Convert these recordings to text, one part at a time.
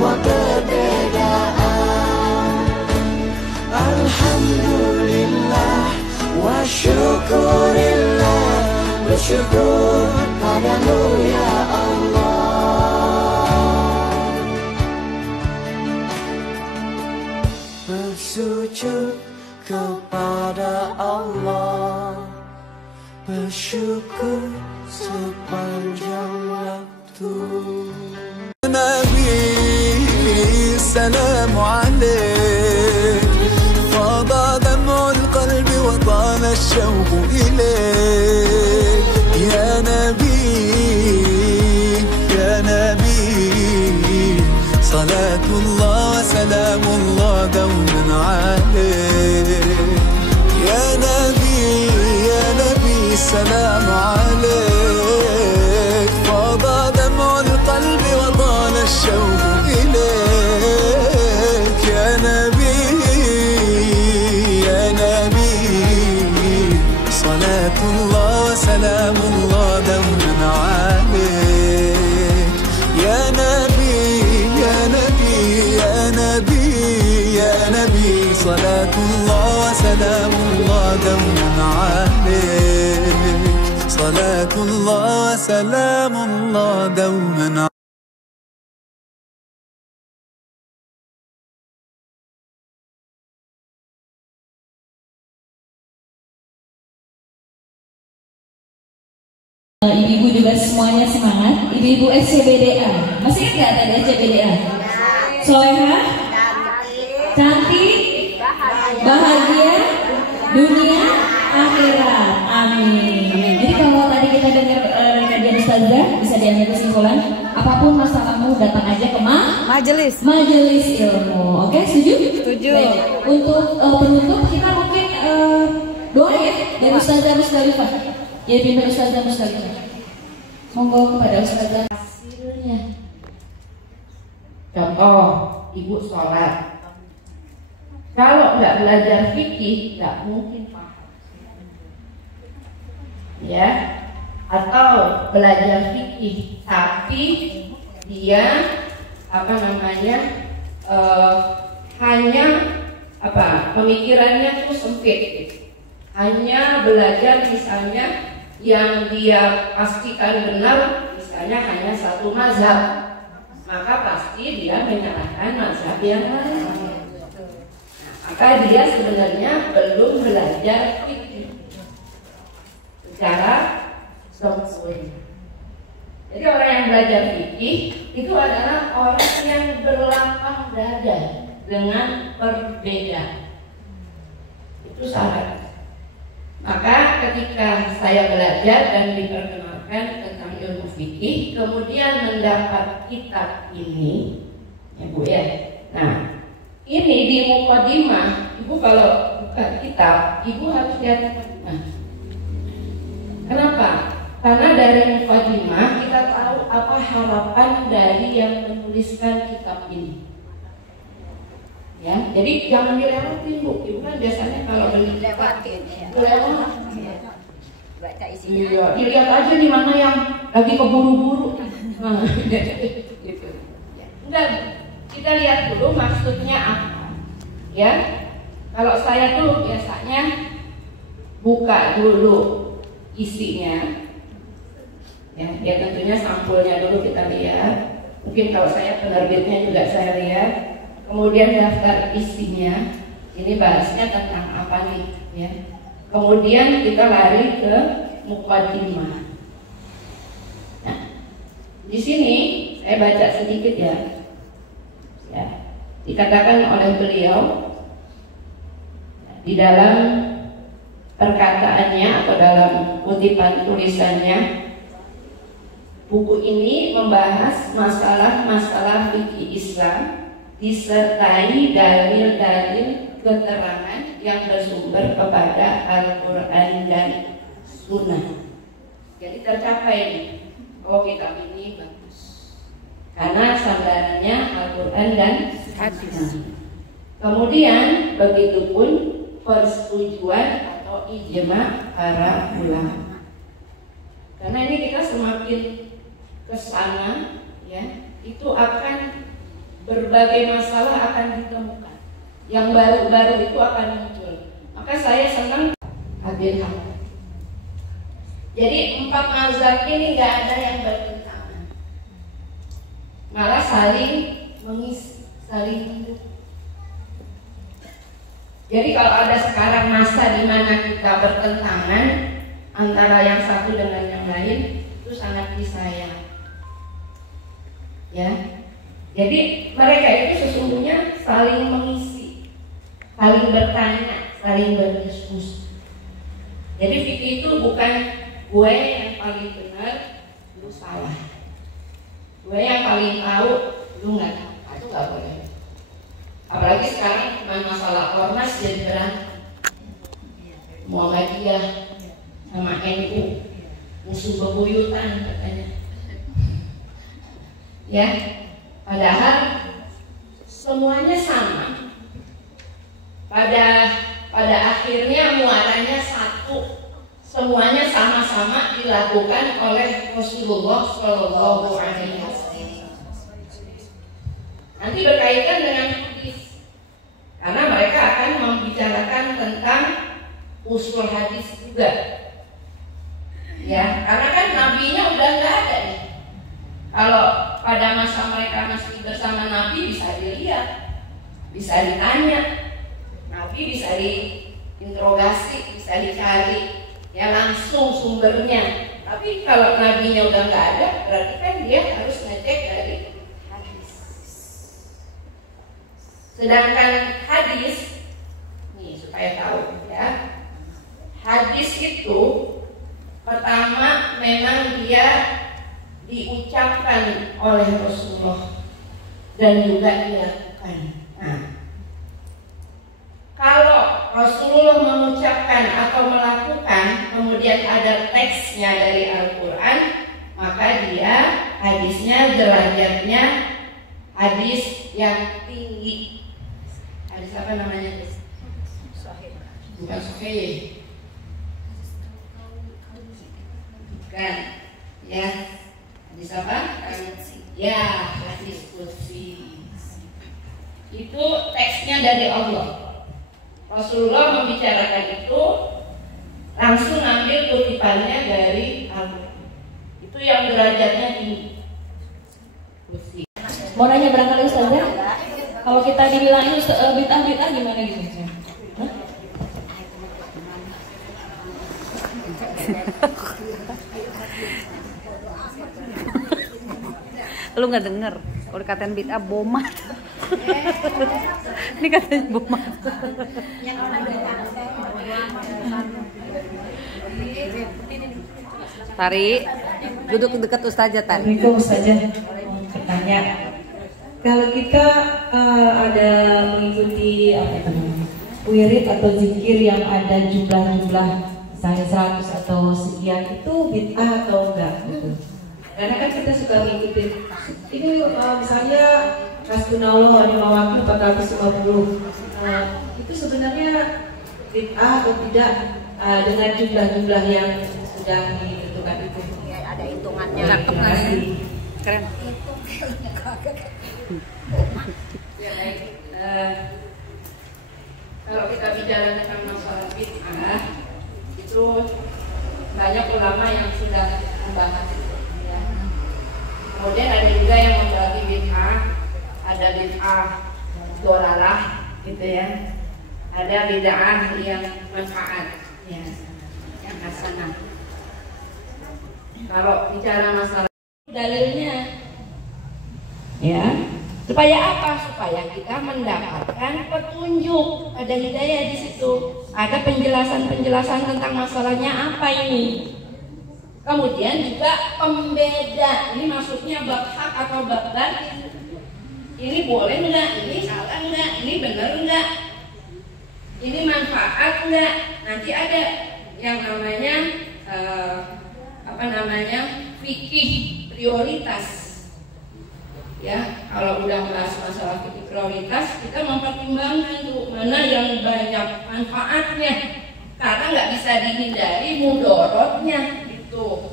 semua perbedaan. Alhamdulillah wa syukurillah, bersyukur padamu ya Allah. Bersujud kepada Allah, bersyukur sepanjang waktu. Nabi salam alaik, fada dam'ul qalbi wa tala ash-shawq ilayk. Ya Nabi, ya Nabi, salatullah wa salamullah dawman alaik. Ya Nabi, ya Nabi, salam alaik, fada dam'ul qalbi wa tala ash-shawq ilayk. Ya Nabi, ya Nabi, salatullah wa salamullah dawman alaik. Ya Nabi, ya Nabi, ya Nabi, ya Nabi, salatullah wa salamullah dawman alaik. Salatullah wa salamullah dawman alaik. Ibu-ibu juga semuanya semangat. Ibu-ibu SCBDA, masih ingat tadi SCBDA? Soleha, cantik, bahagia, dunia, akhirat. Amin. Jadi kalau tadi kita dengar kajian Ustazah, bisa diambil kesimpulan, apapun masalahmu datang aja ke majelis ilmu. Oke, setuju? Setuju. Baik. Untuk penutup kita mungkin doa ya dari Ustazah Musdalifah. Jadi pindah Ustazah Musdalifah. Monggo kepada Ustazah. Hasilnya. Contoh, ibu sholat. Kalau nggak belajar fikih, nggak mungkin paham. Ya, atau belajar fikih, tapi dia hanya pemikirannya tuh sempit. Hanya belajar misalnya yang dia pastikan benar, misalnya hanya satu mazhab, maka pasti dia menyalahkan mazhab yang lain. Maka dia sebenarnya belum belajar fikih secara sempurna. Jadi orang yang belajar fikih itu adalah orang yang berlapang dada dengan perbedaan. Itu syarat. Maka ketika saya belajar dan diperkenalkan tentang ilmu fikih, kemudian mendapat kitab ini, ya Bu ya. Nah, ini di mukadimah, Ibu kalau buka kitab, Ibu harus lihat mukadimah. Kenapa? Karena dari mukadimah kita tahu apa harapan dari yang menuliskan kitab ini. Ya, jadi jangan dilewatin Bu. Ibu kan biasanya kalau dilewatin, baca isinya. Iya, dilihat aja di mana yang lagi keburu-buru. Nah, gitu. Enggak, kita lihat dulu maksudnya apa. Ya, kalau saya tuh biasanya buka dulu isinya. Ya tentunya sampulnya dulu kita lihat. Mungkin kalau saya penerbitnya juga saya lihat. Kemudian daftar isinya, ini bahasnya tentang apa nih, ya. Kemudian kita lari ke mukadimah. Nah, di sini saya baca sedikit ya. Dikatakan oleh beliau di dalam perkataannya atau dalam kutipan tulisannya, buku ini membahas masalah-masalah fikih Islam disertai dalil-dalil keterangan yang bersumber kepada Al-Quran dan Sunnah. Jadi tercapai bahwa kitab ini bagus karena sandarannya Al-Quran dan hadis. Kemudian begitupun persetujuan atau ijma para ulama. Karena ini kita semakin kesana, ya, itu akan berbagai masalah akan ditemukan. Yang baru-baru itu akan muncul. Maka saya senang hadir. Jadi 4 mazhab ini nggak ada yang bertentangan, malah saling mengisi, saling mendukung. Jadi kalau ada sekarang masa di mana kita bertentangan antara yang satu dengan yang lain, itu sangat disayang. Ya, jadi mereka itu sesungguhnya saling mengisi, saling bertanya, saling berdiskusi. Jadi fikih itu bukan gue yang paling benar, lu salah. Gue yang paling tahu, lu nggak tahu. Itu nggak boleh. Apalagi sekarang cuma masalah ormas jadi berantem. Muhammadiyah sama NU musuh bebuyutan katanya. Ya, padahal semuanya sama. Pada akhirnya muaranya satu. Semuanya sama-sama dilakukan oleh Rasulullah Shallallahu Alaihi Wasallam. Nanti berkaitan dengan hadis, karena mereka akan membicarakan tentang usul hadis juga. Ya, karena kan nabinya udah nggak ada nih. Kalau pada masa mereka masih bersama Nabi bisa dilihat, bisa ditanya, Nabi bisa diinterogasi, bisa dicari. Ya langsung sumbernya. Tapi kalau nabinya udah nggak ada, berarti kan dia harus ngecek dari hadis. Sedangkan hadis, nih supaya tahu ya, hadis itu pertama memang dia diucapkan oleh Rasulullah dan juga dilakukan. Nah, kalau Rasulullah mengucapkan atau melakukan, kemudian ada teksnya dari Al-Quran, maka dia hadisnya derajatnya hadis yang tinggi. Hadis apa namanya? Bukan sahih. Bukan. Ya. Hadis apa? Ya, hadis qudsi. Itu teksnya dari Allah. Rasulullah membicarakan itu langsung ambil kutipannya dari Al-Quran. Itu yang derajatnya tinggi. Mau nanya barangkali Ustazah, kalau kita dibilangin bid'ah gimana gitu? Hah? Lu nggak denger kalau dikatain bid'ah bomat. Ini katanya bomat. Tari, duduk dekat Ustazah Tari. Assalamualaikum Ustazah. Bertanya, kalau kita ada mengikuti wirid atau zikir yang ada jumlah-jumlah misalnya 100 atau sekian, itu bid'ah atau enggak gitu? Karena kan kita suka mengikuti ini misalnya Hasbunallah wa ni'mal wakil 450, itu sebenarnya bid'ah atau tidak dengan jumlah-jumlah yang sudah ditentukan itu? Ya, ada hitungannya. Terima kasih. Keren. Ya baik. Kalau kita bicara tentang masalah bid'ah, itu banyak ulama yang sudah membahas itu. Ya. Kemudian ada juga yang membagi bid'ah, ada bid'ah dolalah, gitu ya. Ada bid'ah yang manfaat, ya, yang hasanah. Kalau bicara masalah dalilnya, ya, supaya apa? Supaya kita mendapatkan petunjuk, ada hidayah di situ, ada penjelasan-penjelasan tentang masalahnya apa ini. Kemudian juga pembeda, ini maksudnya bab hak atau bab batil. Ini boleh enggak? Ini salah enggak? Ini benar enggak? Ini manfaat enggak? Nanti ada yang namanya fikih prioritas. Ya, kalau udah bahas masalah fikih prioritas, kita mempertimbangkan tuh mana yang banyak manfaatnya, karena nggak bisa dihindari mudorotnya gitu.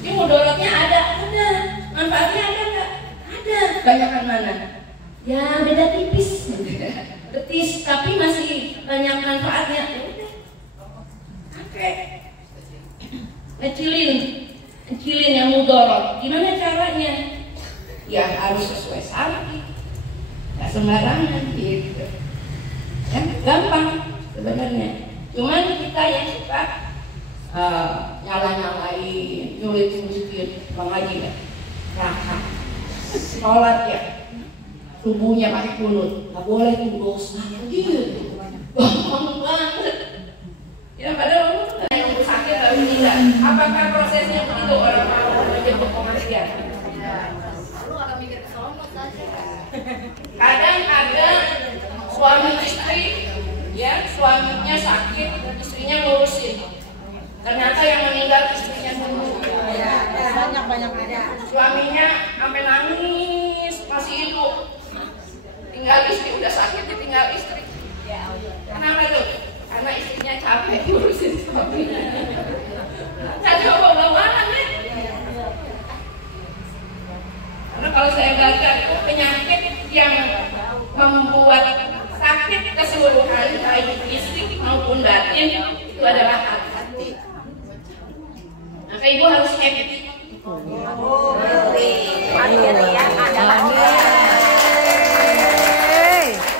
Ini mudorotnya ada, manfaatnya ada nggak? Ada. Banyakan mana? ya beda tipis, betis tapi masih banyak manfaatnya. Oke, kecilin yang mudorot. Gimana caranya? Ya harus sesuai syar'i, nggak sembarangan gitu. Ya gampang sebenarnya. Cuman kita yang suka nyala-nyalain, nyulit-nyulitin, mengaji ya, raka, sholat ya, subuhnya pakai kunut, nggak boleh tuh dosa, gitu, gampang banget. Ya padahal yang sakit lalu tidak. Apakah prosesnya begitu orang mau menjemput kematian? Lu akan mikir ke sono saja. Kadang ada suami istri, ya suaminya sakit, istrinya ngurusin. Ternyata yang meninggal istrinya sendiri. Banyak Suaminya sampai nangis, masih hidup. Tinggal istri, udah sakit ditinggal istri. Kenapa tuh? Karena istrinya capek ngurusin suaminya. Nah, coba bagaimana nih? Karena kalau saya baca itu penyakit yang membuat sakit keseluruhan baik fisik maupun batin itu adalah hati. Maka ibu harus happy.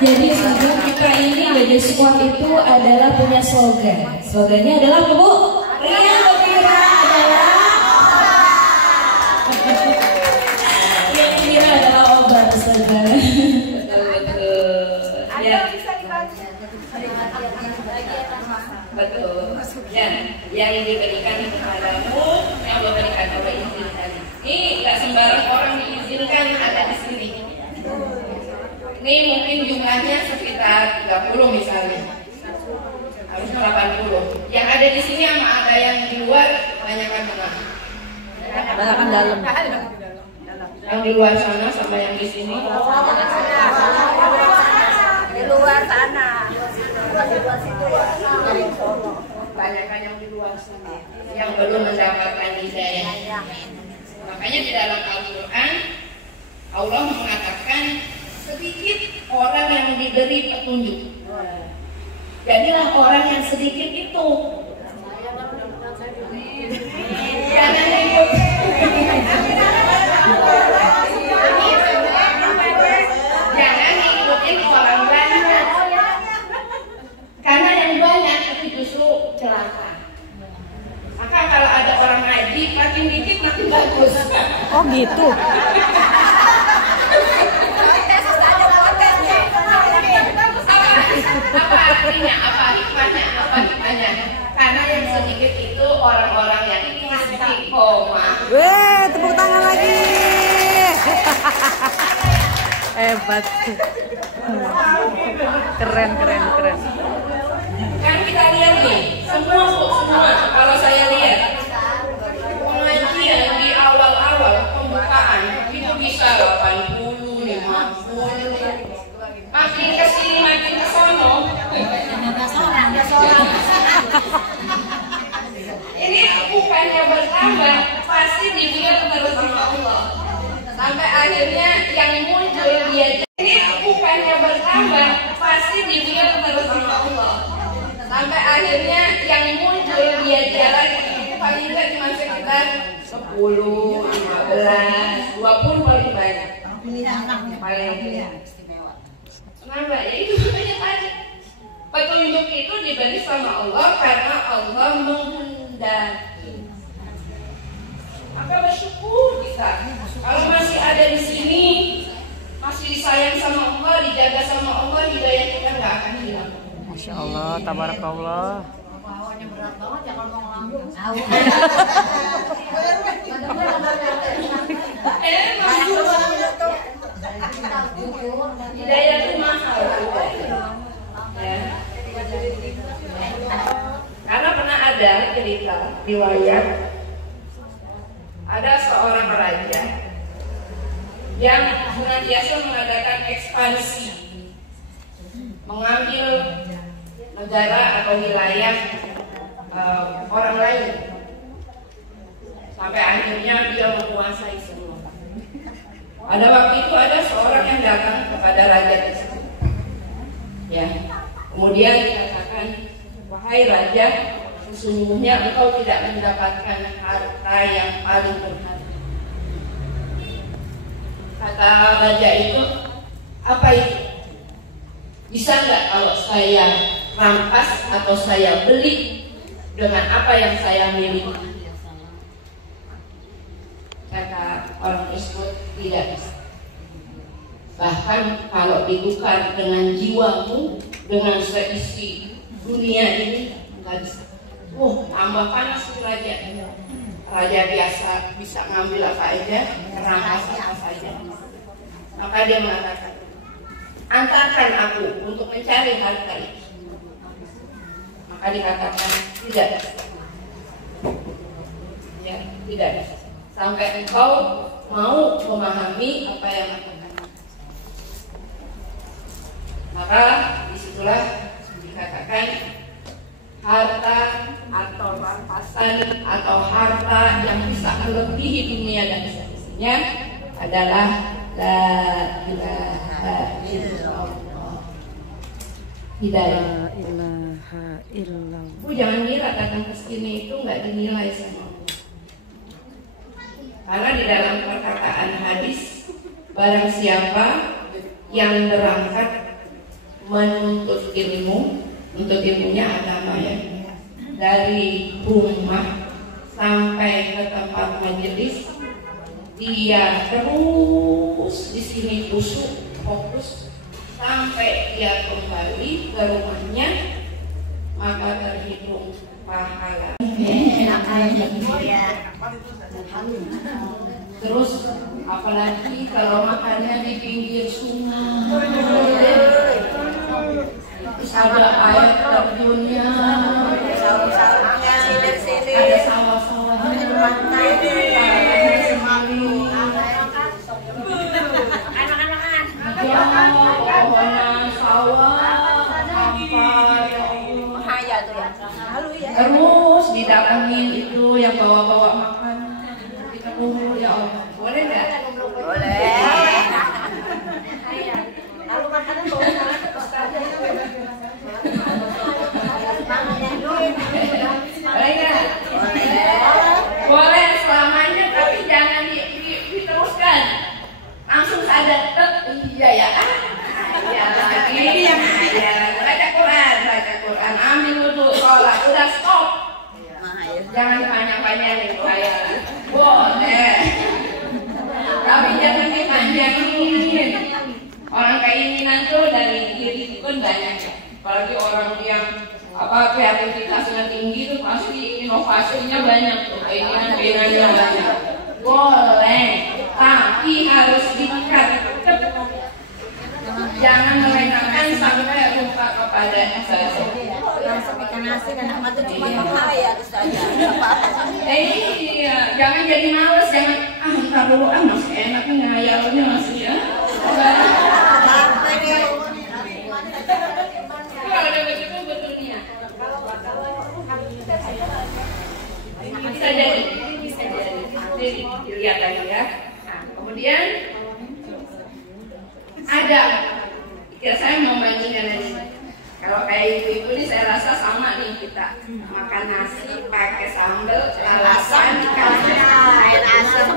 Jadi sebelum kita ini Beda Squad itu adalah punya slogan. Slogannya adalah apa, Bu? Ria Gembira adalah Ria Gembira adalah obat, saudara. Ya. Betul. Ya, yang diberikan kepadamu, yang diberikan oleh izinkan. Ini nggak sembarang orang diizinkan ada di sini. Ini mungkin jumlahnya sekitar 30 misalnya, harusnya 80. Yang ada di sini sama ada yang di luar, kebanyakan mana? Banyakkan dalam. Yang di luar sana sama yang di sini. Di luar sana. Kebanyakan yang di luar sana, yang belum mendapatkan hidayah. Makanya di dalam Al-Quran Allah mengatakan sedikit orang yang diberi petunjuk. Jadilah orang yang sedikit itu. Jangan ikut. Jangan ikutin orang banyak. Karena yang banyak itu justru celaka. Maka kalau ada orang ngaji makin dikit makin bagus. Oh gitu. Apa artinya? Apa hikmahnya? Karena yang sedikit itu orang-orang yang istiqomah. Weh, tepuk tangan lagi. Hebat. Keren. Kan kita lihat nih, semua kalau saya lihat pengajian di awal-awal pembukaan itu bisa 80, 50. Makin kesini makin kesono. Ini bukannya bertambah, pasti dibilang terus sama Allah. Sampai akhirnya yang muncul dia. Ini bukannya bertambah, pasti dibilang terus sama Allah. Sampai akhirnya yang muncul dia jalan itu paling tidak cuma sekitar 10, 15, 20 paling banyak. Paling kenapa? Ya itu sebenarnya tadi. Petunjuk itu diberi sama Allah karena Allah menghendaki. Maka bersyukur kita. Kalau masih ada di sini, masih disayang sama Allah, dijaga sama Allah, hidayah kita nggak akan hilang. Masya Allah, tabarakallah. Bawahnya berat banget ya kalau mau ngelambung. Hidayah itu mahal. Ya. Karena pernah ada cerita riwayat ada seorang raja yang senantiasa mengadakan ekspansi, mengambil negara atau wilayah orang lain, sampai akhirnya dia menguasai semua. Pada waktu itu ada seorang yang datang kepada Kemudian dikatakan, wahai raja, sesungguhnya engkau tidak mendapatkan harta yang paling berharga. Kata raja itu, apa itu? Bisa nggak kalau saya rampas atau saya beli dengan apa yang saya miliki? Kata orang tersebut, tidak bisa. Bahkan kalau ditukar dengan jiwamu, dengan seisi dunia ini, nggak bisa. Tambah panas si raja. Raja biasa bisa ngambil apa aja, rampas apa saja. Maka dia mengatakan, antarkan aku untuk mencari harta itu. Maka dikatakan, tidak bisa. Ya, tidak bisa. Sampai engkau mau memahami apa yang aku katakan. Maka disitulah dikatakan harta atau rampasan atau harta yang bisa melebihi dunia dan seisinya adalah la ilaha illallah. Hidayah. La ilaha illallah. Jangan kira datang ke sini itu nggak dinilai sama Allah. Karena di dalam perkataan hadis, barang siapa yang berangkat menuntut ilmu, untuk ilmunya agama ya, dari rumah sampai ke tempat majelis, dia terus di sini fokus sampai dia kembali ke rumahnya, maka terhitung pahala. Terus apalagi kalau makannya di pinggir sungai, ada air terjunnya, ada sawah-sawahnya, pohonan sawah, terus didatengin itu yang bawa-bawa makan, kita kumpul ya Allah, boleh nggak? Boleh. Lalu makanan bawa boleh selamanya, tapi jangan diteruskan. Langsung sadar, iya ya, baca Quran, ambil wudhu, sholat, udah stop. Jangan panjang-panjangin saya. Boleh, tapi jangan dipanjangin. Orang keinginan tuh dari diri pun banyak ya. Apalagi orang yang kreativitasnya tinggi tuh pasti inovasinya banyak tuh, keinginan-keinginannya banyak. Boleh, tapi harus diikat. Jangan merendahkan sampai lupa kepada saya. Langsung ikan asin dan amat itu cuma bahaya saja. Iya, jangan jadi males, jangan ntar dulu masih enak nih ngayalnya masih ya. Kalau ada begitu betulnya. Bisa jadi. Dilihat lagi ya. Nah, kemudian ada, ya saya mau bandingkan lagi. Kalau kayak ibu-ibu ini saya rasa sama nih kita makan nasi pakai sambal, lalapan, dikasih air asam,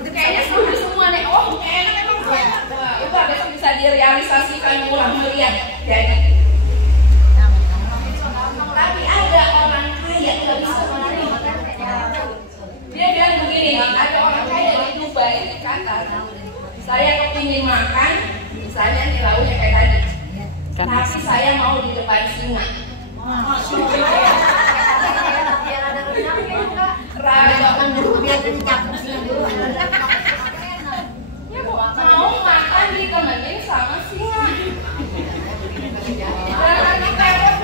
itu kayaknya setuju semua nih. Oh, enak memang. Itu besok bisa direalisasikan ulang melihat. Jadi, tapi ada orang kaya nggak bisa menerima. Dia bilang begini, ada orang kaya di Dubai, di Qatar. Saya kepingin makan, misalnya nih lauknya kayak tadi, tapi saya mau di depan singa. Raja mau makan ditemenin sama singa. Jangan diteror.